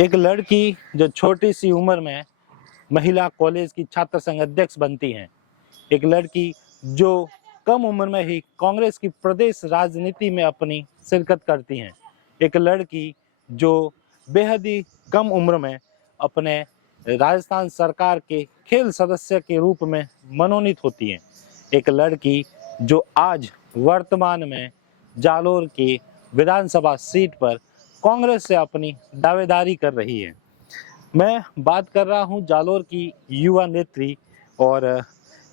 एक लड़की जो छोटी सी उम्र में महिला कॉलेज की छात्र संघ अध्यक्ष बनती हैं, एक लड़की जो कम उम्र में ही कांग्रेस की प्रदेश राजनीति में अपनी शिरकत करती हैं, एक लड़की जो बेहद ही कम उम्र में अपने राजस्थान सरकार के खेल सदस्य के रूप में मनोनीत होती हैं, एक लड़की जो आज वर्तमान में जालोर की विधानसभा सीट पर कांग्रेस से अपनी दावेदारी कर रही है। मैं बात कर रहा हूं जालोर की युवा नेत्री और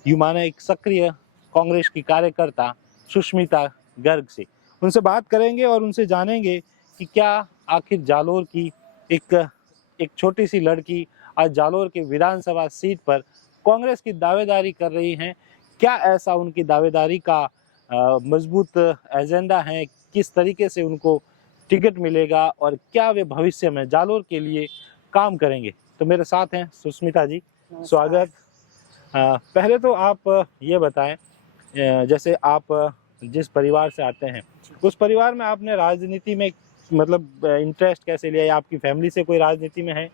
युमाना एक सक्रिय कांग्रेस की कार्यकर्ता सुष्मिता गर्ग से। उनसे बात करेंगे और उनसे जानेंगे कि क्या आखिर जालोर की एक छोटी सी लड़की आज जालोर के विधानसभा सीट पर कांग्रेस की दावेदारी कर रही हैं। क्या ऐसा उनकी दावेदारी का मजबूत एजेंडा है, किस तरीके से उनको टिकट मिलेगा और क्या वे भविष्य में जालोर के लिए काम करेंगे। तो मेरे साथ हैं सुष्मिता जी, स्वागत। पहले तो आप ये बताएं, जैसे आप जिस परिवार से आते हैं उस परिवार में आपने राजनीति में मतलब इंटरेस्ट कैसे लिया, या आपकी फैमिली से कोई राजनीति में है?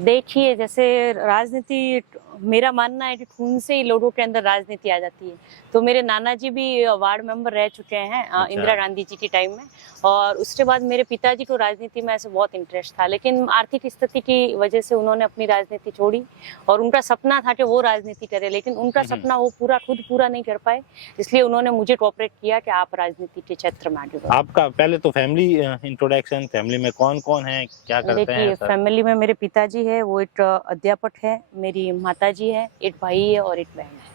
देखिए, जैसे राजनीति मेरा मानना है कि खून से ही लोगों के अंदर राजनीति आ जाती है। तो मेरे नाना जी भी वार्ड मेंबर रह चुके हैं इंदिरा गांधी जी की टाइम में, और उसके बाद मेरे पिताजी को राजनीति में ऐसे बहुत इंटरेस्ट था, लेकिन आर्थिक स्थिति की वजह से उन्होंने अपनी राजनीति छोड़ी। और उनका सपना था कि वो राजनीति करे, लेकिन उनका सपना वो खुद पूरा नहीं कर पाए, इसलिए उन्होंने मुझे कोऑपरेट किया कि आप राजनीति के क्षेत्र में आगे बढ़ो। आपका पहले तो फैमिली इंट्रोडक्शन, फैमिली में कौन कौन है, क्या करते हैं? देखिए, फैमिली में मेरे पिताजी है, वो एक अध्यापक है, मेरी माताजी है, एक भाई है और एक बहन है।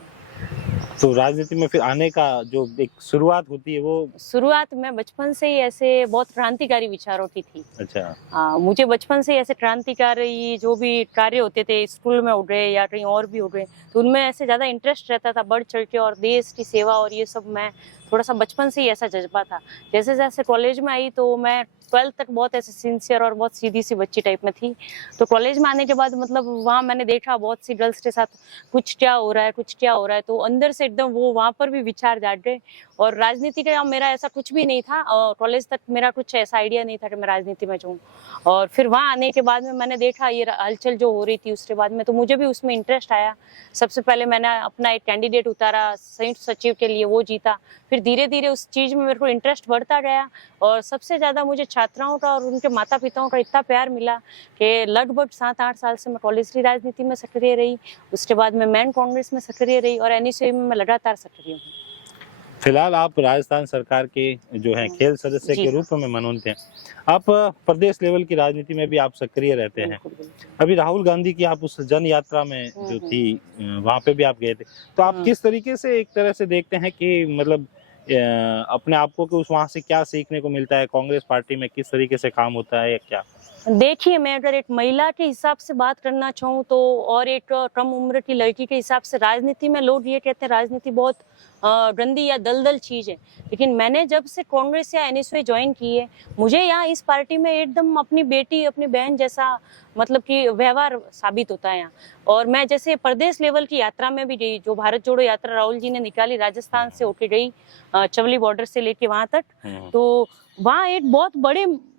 तो राजनीति में फिर आने का जो एक शुरुआत होती है, वो शुरुआत में बचपन से ही ऐसे बहुत क्रांतिकारी विचारों की थी। अच्छा। मुझे बचपन से ऐसे क्रांतिकारी जो भी कार्य होते थे, स्कूल में हो गए या कहीं और भी हो गए, तो उनमें ऐसे ज्यादा इंटरेस्ट रहता था, बढ़ चढ़ के, और देश की सेवा और ये सब में थोड़ा सा बचपन से ही ऐसा जज्बा था। जैसे जैसे कॉलेज में आई तो मैं 12th तक बहुत ऐसे सिंसियर और बहुत सीधी सी बच्ची टाइप में थी। तो कॉलेज में आने के बाद मतलब वहाँ मैंने देखा बहुत सी गर्ल्स के साथ कुछ क्या हो रहा है, तो अंदर से एकदम वो वहाँ पर भी विचार जाग गए। और राजनीति का मेरा ऐसा कुछ भी नहीं था, और कॉलेज तक मेरा कुछ ऐसा आइडिया नहीं था कि मैं राजनीति में जाऊँ। और फिर वहाँ आने के बाद में मैंने देखा ये हलचल जो हो रही थी उसके बाद में, तो मुझे भी उसमें इंटरेस्ट आया। सबसे पहले मैंने अपना एक कैंडिडेट उतारा संयुक्त सचिव के लिए, वो जीता। फिर धीरे धीरे उस चीज में मेरे को इंटरेस्ट बढ़ता गया, और सबसे ज्यादा मुझे छात्राओं का और उनके माता पिताओं का इतना प्यार मिला कि लगभग 7-8 साल से मैं कॉलेज की राजनीति में सक्रिय रही। उसके बाद मैं मैन कांग्रेस में सक्रिय रही, और एनएसयूआई में मैं लगातार सक्रिय हूँ। फिलहाल आप राजस्थान सरकार के जो है खेल सदस्य के रूप में मनोनीत हैं। आप प्रदेश लेवल की राजनीति में भी आप सक्रिय रहते हैं। अभी राहुल गांधी की आप उस जन यात्रा में जो थी वहां पे भी आप गए थे, तो आप किस तरीके से एक तरह से देखते हैं कि मतलब अपने आप को कि उस वहां से क्या सीखने को मिलता है, कांग्रेस पार्टी में किस तरीके से काम होता है या क्या? देखिए, मैं अगर एक महिला के हिसाब से बात करना चाहूँ तो, और एक कम उम्र की लड़की के हिसाब से, राजनीति में लोग ये कहते हैं राजनीति बहुत गंदी या दलदल चीज है, लेकिन मैंने जब से कांग्रेस या एनएसयूआई ज्वाइन की है, मुझे यहाँ इस पार्टी में एकदम अपनी बेटी अपनी बहन जैसा मतलब कि व्यवहार साबित होता है यहाँ। और मैं जैसे प्रदेश लेवल की यात्रा में भी गई, जो भारत जोड़ो यात्रा राहुल जी ने निकाली, राजस्थान से होके गई चवली बॉर्डर से लेके वहां तक, तो वहाँ एक बहुत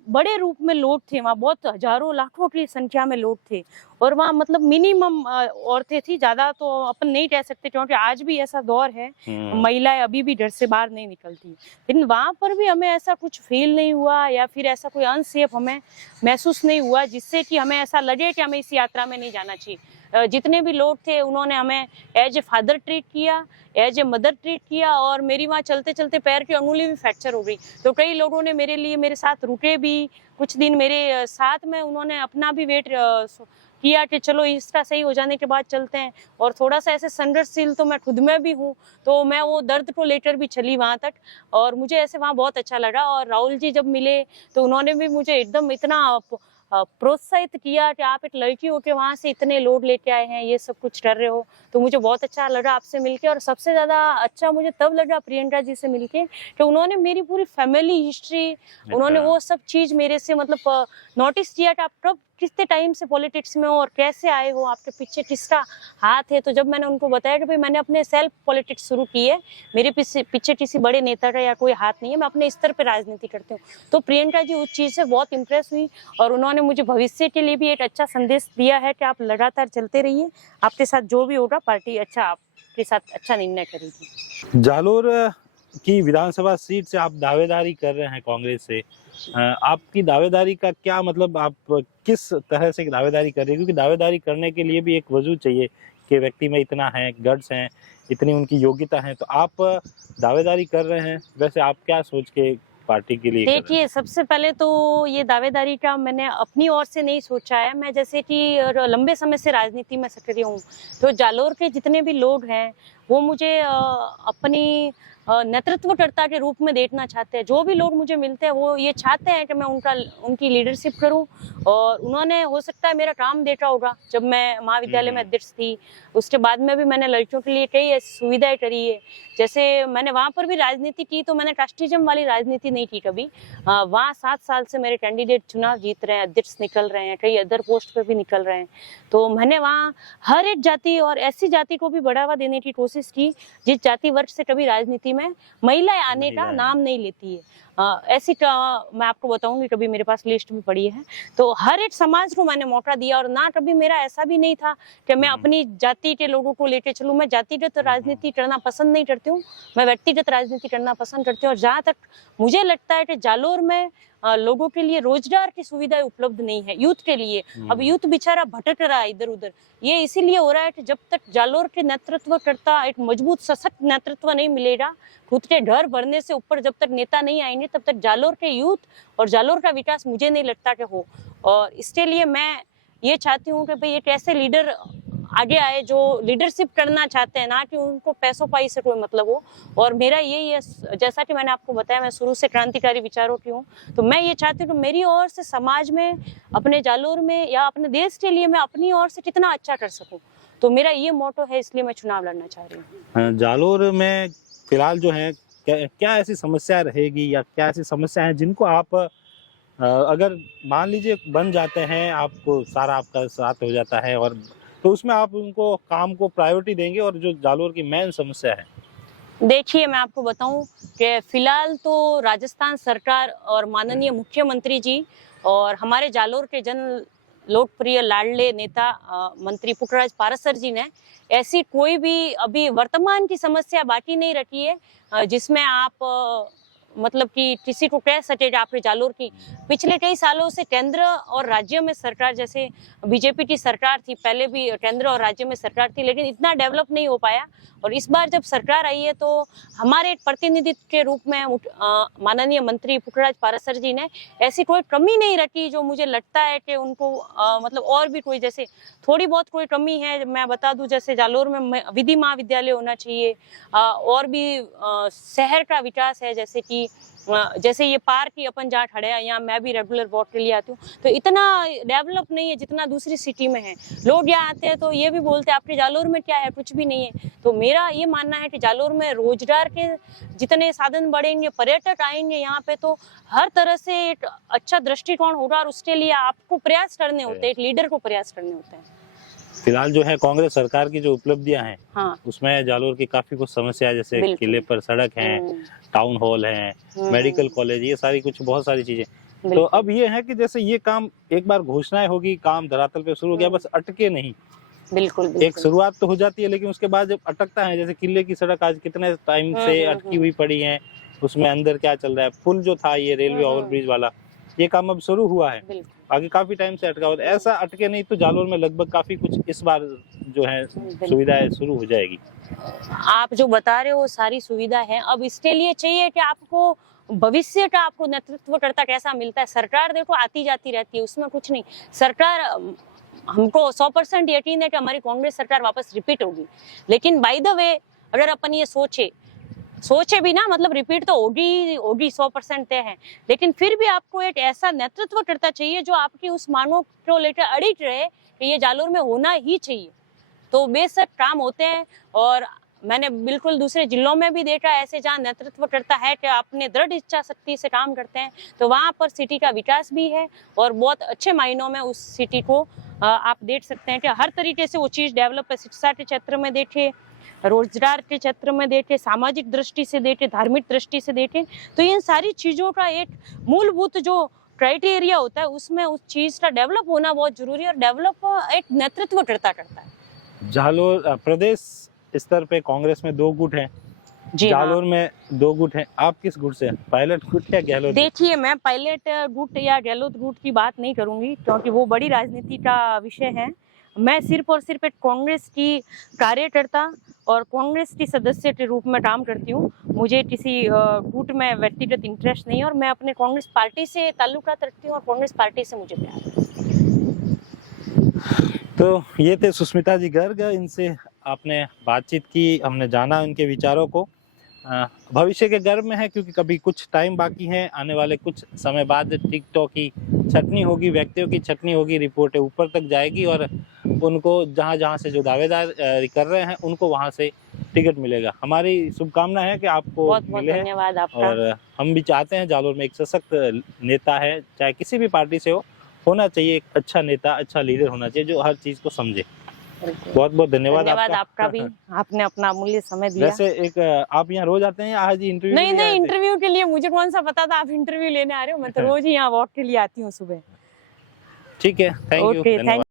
बड़े रूप में लोग थे, वहाँ बहुत हजारों लाखों की संख्या में लोग थे। और वहाँ मतलब मिनिमम औरतें थी, ज्यादा तो अपन नहीं कह सकते, क्योंकि आज भी ऐसा दौर है, महिलाएं अभी भी घर से बाहर नहीं निकलती। लेकिन वहाँ पर भी हमें ऐसा कुछ फील नहीं हुआ, या फिर ऐसा कोई अनसेफ हमें महसूस नहीं हुआ जिससे कि हमें ऐसा लगे कि हमें इस यात्रा में नहीं जाना चाहिए। जितने भी लोग थे उन्होंने हमें एज ए फादर ट्रीट किया, एज ए मदर ट्रीट किया, और मेरी वहाँ चलते चलते पैर की अंगुली भी फ्रैक्चर हो गई, तो कई लोगों ने मेरे साथ रुके भी, कुछ दिन मेरे साथ में उन्होंने अपना भी वेट किया कि चलो इसका सही हो जाने के बाद चलते हैं। और थोड़ा सा ऐसे संघर्षशील तो मैं खुद में भी हूँ, तो मैं वो दर्द को लेकर भी चली वहाँ तक, और मुझे ऐसे वहाँ बहुत अच्छा लगा। और राहुल जी जब मिले तो उन्होंने भी मुझे एकदम इतना प्रोत्साहित किया कि आप एक लड़की हो के वहां से इतने लोग लेके आए हैं, ये सब कुछ कर रहे हो, तो मुझे बहुत अच्छा लगा आपसे मिलके। और सबसे ज्यादा अच्छा मुझे तब लगा प्रियंका जी से मिलके कि उन्होंने मेरी पूरी फैमिली हिस्ट्री, उन्होंने वो सब चीज मेरे से मतलब नोटिस किया कि आप कब कितने टाइम से पॉलिटिक्स में हो और कैसे आए हो, आपके पीछे किसका हाथ है। तो जब मैंने उनको बताया कि भाई मैंने अपने सेल्फ पॉलिटिक्स शुरू की है, मेरे पीछे किसी बड़े नेता का या कोई हाथ नहीं है, मैं अपने स्तर पे राजनीति करती हूँ, तो प्रियंका जी उस चीज़ से बहुत इम्प्रेस हुई और उन्होंने मुझे भविष्य के लिए भी एक अच्छा संदेश दिया है कि आप लगातार चलते रहिए, आपके साथ जो भी होगा पार्टी अच्छा आपके साथ अच्छा निर्णय करेगी। जालोर की विधानसभा सीट से आप दावेदारी कर रहे हैं कांग्रेस से। आपकी दावेदारी का क्या मतलब, आप किस तरह से दावेदारी कर रहे हैं? क्योंकि दावेदारी करने के लिए भी एक वजूद चाहिए कि व्यक्ति में इतना है, गट्स हैं, इतनी उनकी योग्यता है। तो आप दावेदारी कर रहे हैं, वैसे आप क्या सोच के पार्टी के लिए कर रहे हैं? देखिए, सबसे पहले तो ये दावेदारी का मैंने अपनी ओर से नहीं सोचा है। मैं जैसे कि लंबे समय से राजनीति में सक्रिय हूँ, तो जालोर के जितने भी लोग हैं वो मुझे अपनी नेतृत्वकर्ता के रूप में देखना चाहते हैं। जो भी लोग मुझे मिलते हैं वो ये चाहते हैं कि मैं उनकी लीडरशिप करूं, और उन्होंने हो सकता है मेरा काम देखा होगा जब मैं महाविद्यालय में अध्यक्ष थी। उसके बाद में भी मैंने लड़कियों के लिए कई ऐसी सुविधाएं करी है। जैसे मैंने वहाँ पर भी राजनीति की, तो मैंने कास्टिज्म वाली राजनीति नहीं की कभी। वहाँ 7 साल से मेरे कैंडिडेट चुनाव जीत रहे हैं, अध्यक्ष निकल रहे हैं, कई अदर पोस्ट पर भी निकल रहे हैं। तो मैंने वहाँ हर एक जाति और ऐसी जाति को भी बढ़ावा देने की कोशिश की जिस जाति वर्ग से कभी राजनीति में महिलाएं आने का नाम नहीं लेती है। ऐसी मैं आपको बताऊंगी, कभी मेरे पास लिस्ट भी पड़ी है। तो हर एक समाज को मैंने मौका दिया, और ना कभी मेरा ऐसा भी नहीं था कि मैं अपनी जाति के लोगों को लेके चलूं। मैं जातिगत राजनीति करना पसंद नहीं करती हूँ, मैं व्यक्तिगत राजनीति करना पसंद करती हूँ। और जहाँ तक मुझे लगता है कि जालोर में लोगों के लिए रोजगार की सुविधाएं उपलब्ध नहीं है, यूथ के लिए। अब यूथ बेचारा भटक रहा है इधर उधर। ये इसीलिए हो रहा है कि जब तक जालोर के नेतृत्वकर्ता एक मजबूत सशक्त नेतृत्व नहीं मिलेगा, खुद के घर भरने से ऊपर जब तक नेता नहीं आएंगे, तब तक जालोर के यूथ और जालोर का विकास मुझे नहीं लगता कि हो। और इसके लिए मैं ये चाहती हूँ कि भाई एक ऐसे लीडर आगे आए जो लीडरशिप करना चाहते हैं, ना कि उनको पैसों पाई से कोई मतलब हो। और मेरा यही है, जैसा कि मैंने आपको बताया, मैं शुरू से क्रांतिकारी विचारों की हूँ। तो मैं ये चाहती हूँ कि मेरी ओर से समाज में, अपने जालोर में या अपने देश के लिए मैं अपनी ओर से कितना अच्छा कर सकूँ, तो मेरा ये मोटो है, इसलिए मैं चुनाव लड़ना चाह रही हूँ। जालोर में फिलहाल जो है क्या ऐसी समस्या रहेगी या क्या ऐसी समस्या है जिनको आप अगर मान लीजिए बन जाते हैं, आपको सारा आपका साथ हो जाता है, और तो उसमें आप उनको काम को प्रायोरिटी देंगे, और जो जालोर की मेन समस्या है? देखिए, मैं आपको बताऊं कि फिलहाल तो राजस्थान सरकार और माननीय मुख्यमंत्री जी और हमारे जालोर के जन लोकप्रिय लाडले नेता मंत्री पुखराज पारासर जी ने ऐसी कोई भी अभी वर्तमान की समस्या बाकी नहीं रखी है जिसमें आप मतलब कि किसी को कह सके कि आपके जालोर की पिछले कई सालों से केंद्र और राज्य में सरकार, जैसे बीजेपी की सरकार थी पहले भी, केंद्र और राज्य में सरकार थी, लेकिन इतना डेवलप नहीं हो पाया। और इस बार जब सरकार आई है, तो हमारे प्रतिनिधित्व के रूप में माननीय मंत्री पुखराज पारासर जी ने ऐसी कोई कमी नहीं रखी जो मुझे लगता है कि उनको मतलब और भी कोई जैसे थोड़ी बहुत कोई कमी है। मैं बता दूं, जैसे जालोर में विधि महाविद्यालय होना चाहिए, और भी शहर का विकास है, जैसे कि जैसे ये पार्क ही अपन जहाँ खड़े हैं, यहाँ मैं भी रेगुलर वॉक के लिए आती हूँ, तो इतना डेवलप नहीं है जितना दूसरी सिटी में है। लोग यहाँ आते हैं तो ये भी बोलते हैं आपके जालोर में क्या है, कुछ भी नहीं है। तो मेरा ये मानना है कि जालोर में रोजगार के जितने साधन बढ़ेंगे, पर्यटक आएंगे यहाँ पे, तो हर तरह से एक अच्छा दृष्टिकोण होगा, और उसके लिए आपको प्रयास करने होते हैं, एक लीडर को प्रयास करने होते हैं। फिलहाल जो है कांग्रेस सरकार की जो उपलब्धियां हैं, हाँ, उसमें जालोर की काफी कुछ समस्या है, जैसे बिल्कुल। किले पर सड़क है, टाउन हॉल है, मेडिकल कॉलेज, ये सारी कुछ बहुत सारी चीजें। तो अब ये है कि जैसे ये काम एक बार घोषणाएं होगी, काम धरातल पे शुरू हो गया, बस अटके नहीं। बिल्कुल एक शुरुआत तो हो जाती है, लेकिन उसके बाद जब अटकता है, जैसे किले की सड़क आज कितने टाइम से अटकी हुई पड़ी है, उसमें अंदर क्या चल रहा है, पुल जो था ये रेलवे ओवरब्रिज वाला, ये काम अब शुरू हुआ है, आगे काफी टाइम से अटका हुआ है। ऐसा अटके नहीं तो जालोर में लगभग काफी कुछ इस बार जो है सुविधाएं शुरू हो जाएगी। आप जो बता रहे हो सारी सुविधा है, अब इसके लिए चाहिए कि आपको भविष्य का आपको नेतृत्वकर्ता कैसा मिलता है। सरकार देखो आती जाती रहती है, उसमें कुछ नहीं। सरकार, हमको 100% यकीन है कि हमारी कांग्रेस सरकार वापस रिपीट होगी, लेकिन बाय द वे अगर अपन ये सोचे भी ना, मतलब रिपीट तो होगी 100% तय है, लेकिन फिर भी आपको एक ऐसा नेतृत्व करता चाहिए जो आपकी उस मांगों को लेकर अड़िग रहे कि ये जालोर में होना ही चाहिए। तो बेशक काम होते हैं, और मैंने बिल्कुल दूसरे जिलों में भी देखा है ऐसे, जहाँ नेतृत्व करता है कि अपने दृढ़ इच्छा शक्ति से काम करते हैं, तो वहाँ पर सिटी का विकास भी है और बहुत अच्छे मायनों में उस सिटी को आप देख सकते हैं कि हर तरीके से वो चीज़ डेवलप है। शिक्षा के क्षेत्र में देखें, रोजगार के क्षेत्र में देखें, सामाजिक दृष्टि से देखें, धार्मिक दृष्टि से देखें, तो इन सारी चीज़ों का एक मूलभूत जो क्राइटेरिया होता है उसमें उस चीज़ का डेवलप होना बहुत जरूरी है, और डेवलप एक नेतृत्व करता है। जालोर प्रदेश स्तर पे कांग्रेस में 2 गुट हैं, जी जालोर में 2 गुट हैं। आप किस गुट से हैं, पायलट गुट या गहलोत गुट? देखिए, मैं पायलट गुट या गहलोत गुट की बात नहीं करूंगी, क्योंकि वो बड़ी राजनीति का विषय है। मैं सिर्फ और सिर्फ एक कांग्रेस की कार्यकर्ता और कांग्रेस की सदस्य के रूप में काम करती हूँ। मुझे किसी गुट में व्यक्तिगत इंटरेस्ट नहीं है, और मैं अपने कांग्रेस पार्टी से ताल्लुकात रखती हूँ और कांग्रेस पार्टी से मुझे प्यार है। तो ये थे सुष्मिता जी गर्ग, इनसे आपने बातचीत की, हमने जाना उनके विचारों को। भविष्य के गर्भ में है, क्योंकि कभी कुछ टाइम बाकी है, आने वाले कुछ समय बाद टिकटॉक की छटनी होगी, व्यक्तियों की छटनी होगी, रिपोर्टें ऊपर तक जाएगी और उनको जहां जहां से जो दावेदार कर रहे हैं उनको वहां से टिकट मिलेगा। हमारी शुभकामना है कि आपको बहुत बहुत मिले, धन्यवाद आपका। और हम भी चाहते हैं जालोर में एक सशक्त नेता है, चाहे किसी भी पार्टी से हो, होना चाहिए एक अच्छा नेता, अच्छा लीडर होना चाहिए जो हर चीज को समझे। बहुत बहुत धन्यवाद आपका भी, आपने अपना अमूल्य समय दिया। वैसे एक आप यहाँ रोज आते हैं या आज इंटरव्यू? नहीं, इंटरव्यू के लिए मुझे कौन सा पता था आप इंटरव्यू लेने आ रहे हो। मैं तो रोज ही यहाँ वॉक के लिए आती हूँ सुबह। ठीक है, थैंक यू, धन्यवाद।